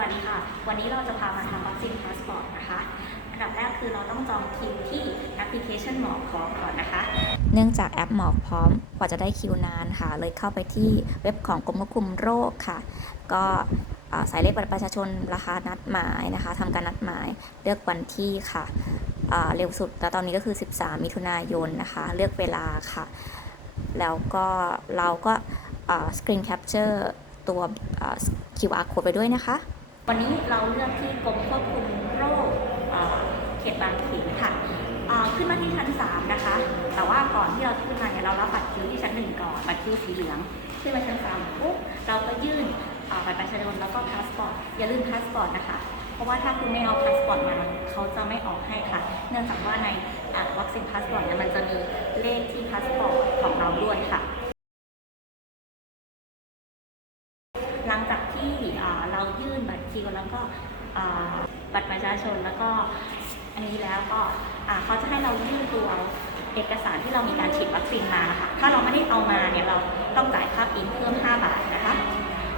วัสดีค่ะ วันนี้เราจะพามาทำวัคซีนพาสปอร์ตนะคะ อันดับแรกคือเราต้องจองคิวที่แอปพลิเคชันหมอพร้อมก่อนนะคะ เนื่องจากแอปหมอพร้อมกว่าจะได้คิวนานค่ะ เลยเข้าไปที่เว็บของกรมควบคุมโรคค่ะ ก็เอ่อใส่เลขบัตรประชาชนราคานัดหมายนะคะทำการนัดหมายเลือกวันที่ค่ะเอ่อเร็วสุดแต่ตอนนี้ก็คือ 13 มิถุนายนนะคะ เลือกเวลาค่ะ แล้วก็เราก็สกรีนแคปเจอร์ตัว QR code ไปด้วยนะคะ วันนี้เราเลือกที่กรมควบคุมโรคเขตบางเขนค่ะขึ้นมาที่ชั้น 3 นะคะ แต่ว่าก่อนที่เราจะขึ้นมาเนี่ยเรารับบัตรคิวที่ชั้น 1 ก่อน บัตรคิวสีเหลือง ขึ้นมาชั้น3ปุ๊บเราก็ยื่นบัตรประชาชนแล้วก็พาสปอร์ต อย่าลืมพาสปอร์ตนะคะ เพราะว่าถ้าคุณไม่เอาพาสปอร์ตมาเขาจะไม่ออกให้ค่ะ เนื่องจากว่าในวัคซีนพาสปอร์ตเนี่ยมันจะมีเลขที่พาสปอร์ต หลังจากที่เรายื่นบัตรคิวแล้วก็บัตรประชาชนแล้วก็อันนี้แล้วก็เขาจะให้เรายื่นตัวเอกสารที่เรามีการฉีดวัคซีนมาค่ะ ถ้าเราไม่ได้เอามาเนี่ยเราต้องจ่ายค่าปิ้นเพิ่ม 5 บาทนะคะ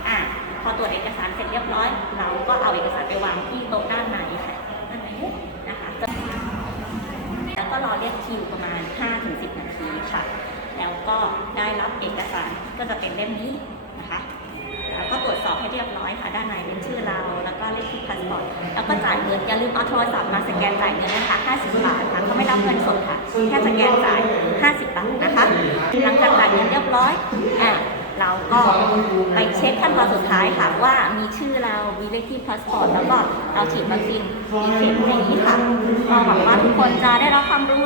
อ่าพอตรวจเอกสารเสร็จเรียบร้อย เราก็เอาเอกสารไปวางที่โต๊ะด้านในค่ะด้านในนะคะจะแล้วก็รอเรียกคิวประมาณ 5-10 นาทีค่ะ แล้วก็ได้รับเอกสารก็จะเป็นเล่มนี้นะคะ เงินอย่าลืมเอาโทรศัพท์มาสแกนจ่ายเงินนะคะ50 บาทค่ะเขาไม่รับเงินสดค่ะแค่สแกนจ่าย 50 บาทนะคะ หลังจากจ่ายเงินเรียบร้อยอะเราก็ไปเช็คขั้นตอนสุดท้ายค่ะว่ามีชื่อเรา มีเลขที่พาสปอร์ตแล้วก็เราฉีดวัคซีนมีเข็มอย่างนี้ค่ะก็หวังว่าทุกคนจะได้รับความรู้